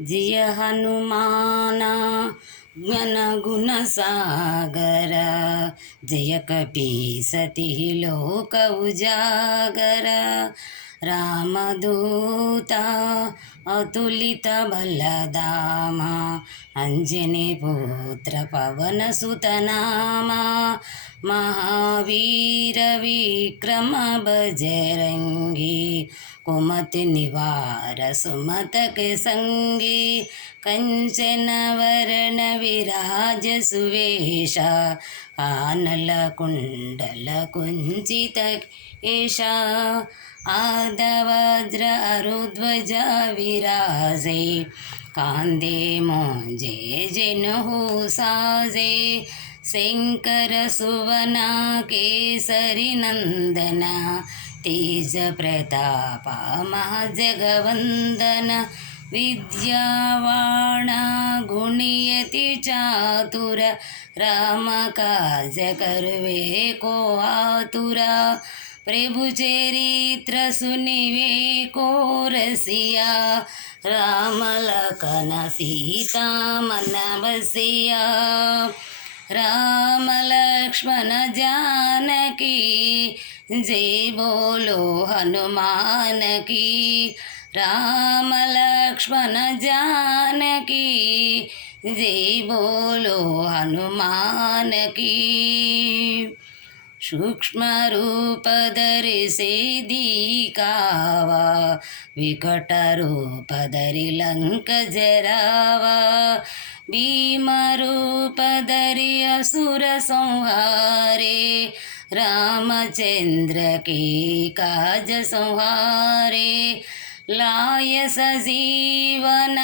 जय हनुमान ज्ञान गुण सागर, जय कपीसति लोक उजागर। रामदूता अतुलित बलधामा, अंजनी पुत्र पवन सुत नामा। महावीर विक्रम बजरंगी, कुमति निवार सुमत के संगी। कंचन वरण विराज सुवेशा, कानल कुंडल कुंचित केशा। आदवज्र अरुध्वजा विराजे, कांदे मोंजे जिन्हु साजे। शंकर सुवना केसरी नंदना, तेज प्रतापा महाजगवंदन। विद्यावाणा गुणियति चातुर, राम काज करवे को आतुरा। प्रभु चरित्र सुनिवे को रसिया, राम लखन सीता मन बसिया। राम लक्ष्मण जानकी, जय बोलो हनुमान की। राम लक्ष्मण जानकी, जय बोलो हनुमान की। सूक्ष्म रूप धरि दिखावा, विकट रूप धरि लंक जरावा। भीम रूप धरि असुर संहारे, रामचंद्र के काज संहारे। लाय सजीवन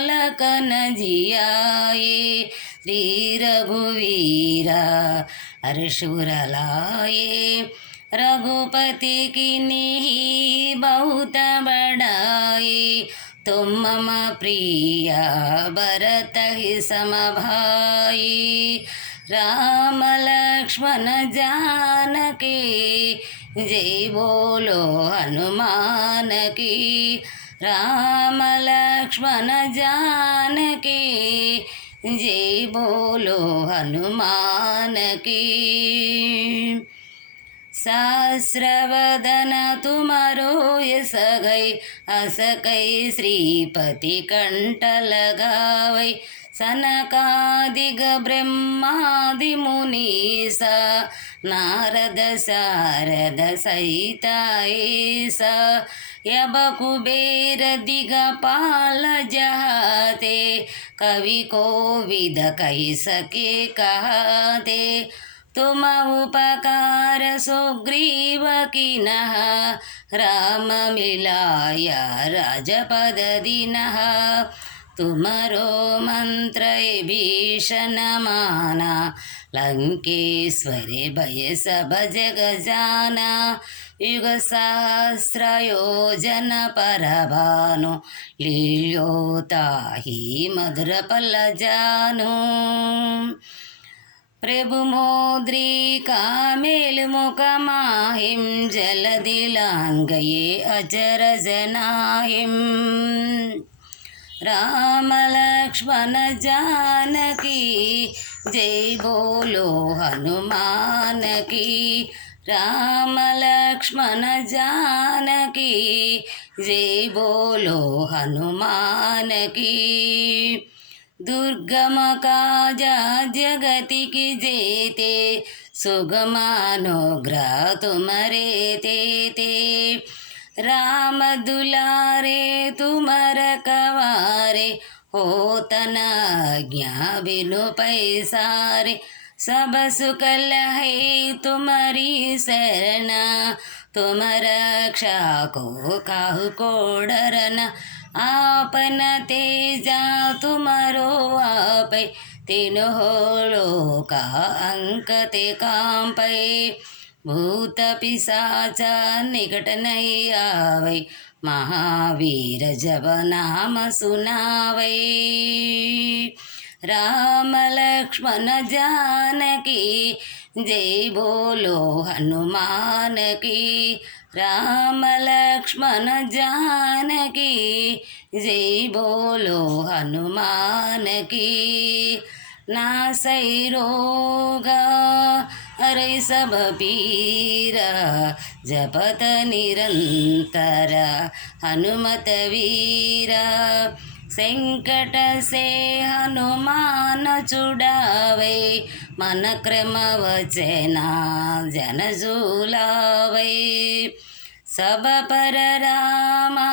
लखन जियाए, श्री रघुवीरा हर्षुर लाए। रघुपति कीन्ही बहुत बड़ाई, तुम मम प्रिया भरत ही सम भाई। राम लक्ष्मण जानकी, जय बोलो हनुमान की। राम लक्ष्मण जानकी, जय बोलो हनुमान की। सहस्रवदन तुमरो यस गई, अस कई श्रीपति कंठ लगावै। सनकादिक ब्रह्मादि मुनीसा, नारद सारद सहिता ऐसा। यब कुबेर दिगपाल जहाते, कवि कोविद कहि सके कहते। तुम उपकार सुग्रीव कीन्ह, राम मिलाया राजपद दीन्ह। तुमरो मंत्र भीषण माना, लंकेश्वरी भय सब जग जाना। युग सहस्र योजन पर भानु, लील्यो ताहि मधुर पल जानु। प्रभु मौद्रिका मेलमुख माहिम, जलधि लांघये अचरज नाहिम। राम लक्ष्मण जानकी, जय बोलो हनुमान की। राम लक्ष्मण जानकी, जय बोलो हनुमान की। दुर्गम काज जगति की जेते, सुगमानुग्रह तुमरे तेते। राम दुलारे तुमर कवारे, होतन आज्ञा बिनु पैसारे। सब सुख लहे तुम्हारी शरणा, तुम रक्षा को काहू को डरना। आपन तेजा तुमरो आपै, तीनों लोका अंक ते कांपै। भूत पिशाच निकट नहीं आवै, महावीर जब नाम सुनावै। राम लक्ष्मण जानकी, जय बोलो हनुमान की। राम लक्ष्मण जानकी जय बोलो हनुमान की। नासै रोगा हरै सब पीरा जपत निरंतर हनुमत वीरा। संकट से हनुमान छुड़ावे मन क्रम वचना जन झूलावे। सब पर रामा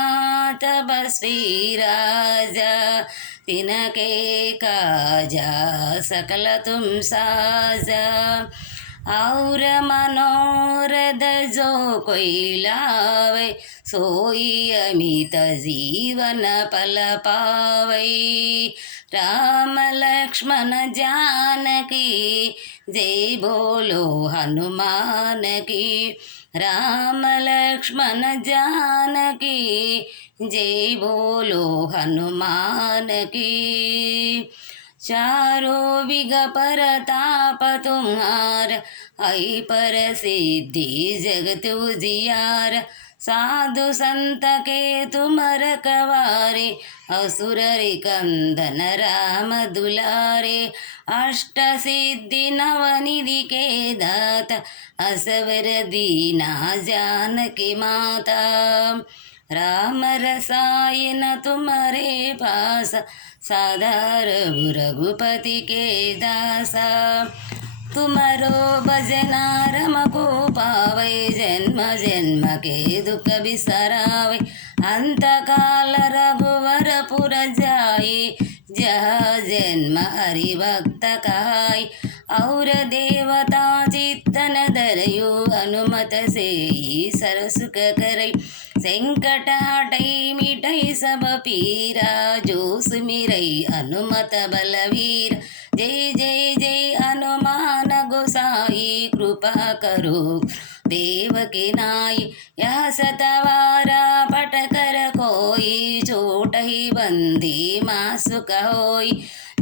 तपस्वी राजा तिनके काजा सकल तुम साजा। और मनोरथ जो कोई लावे सोई अमित जीवन पल पावै। राम लक्ष्मण जानकी जय बोलो हनुमान की। राम लक्ष्मण जानकी जय बोलो हनुमान की। चारों विघ परताप तुम्हार आई पर सिद्धि जगत उजियार। साधु संत के तुम रखवारे असुर कंदन राम दुलारे। अष्ट सिद्धि नवनिधि के दाता असवर दीना जानकी माता। राम रसायन तुम्हारे पास साधार रघुपति के दासा। तुम्हारो भजना रम को पावै जन्म जन्म के दुख बिसरावे। अंत काल रघुवर पुर जाए जहाँ जन्म हरि भक्त कहाय। और देवता चित्तन धरयु हनुमत से सरसुख करई। संकट हटई मिटई सब पीरा जो सुमिरई हनुमत बलवीर। जय जय जय हनुमान गोसाई कृपा करो देव के नाई। यह सतवारा पट कर कोई छोट ही बंदी मासुक होई।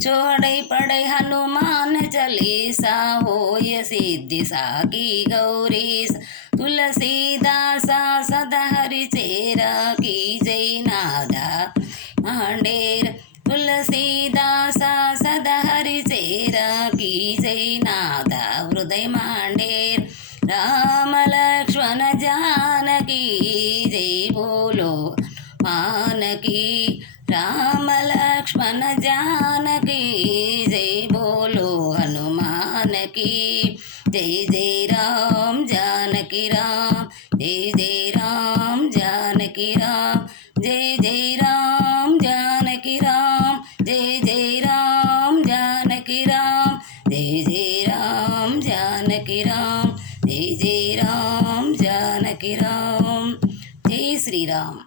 छोड़ई पड़ई हनुमान चालीसा होय सिद्धि साकी गौरीस। तुलसीदासा सदा हरि चेरा की जय नादा मांडेर। तुलसीदासा सदा हरि चेरा की जय नादा हृदय मांडेर। राम लक्ष्मण जानकी जय बोलो मान की। राम लक्ष्मण जानकी जय बोलो हनुमान की। जय जय राम जानकी राम जय जय राम जानकी राम। जय जय राम जानकी राम जय जय राम जानकी राम। जय जय राम जानकी राम जय जय राम जानकी राम। जय श्री राम।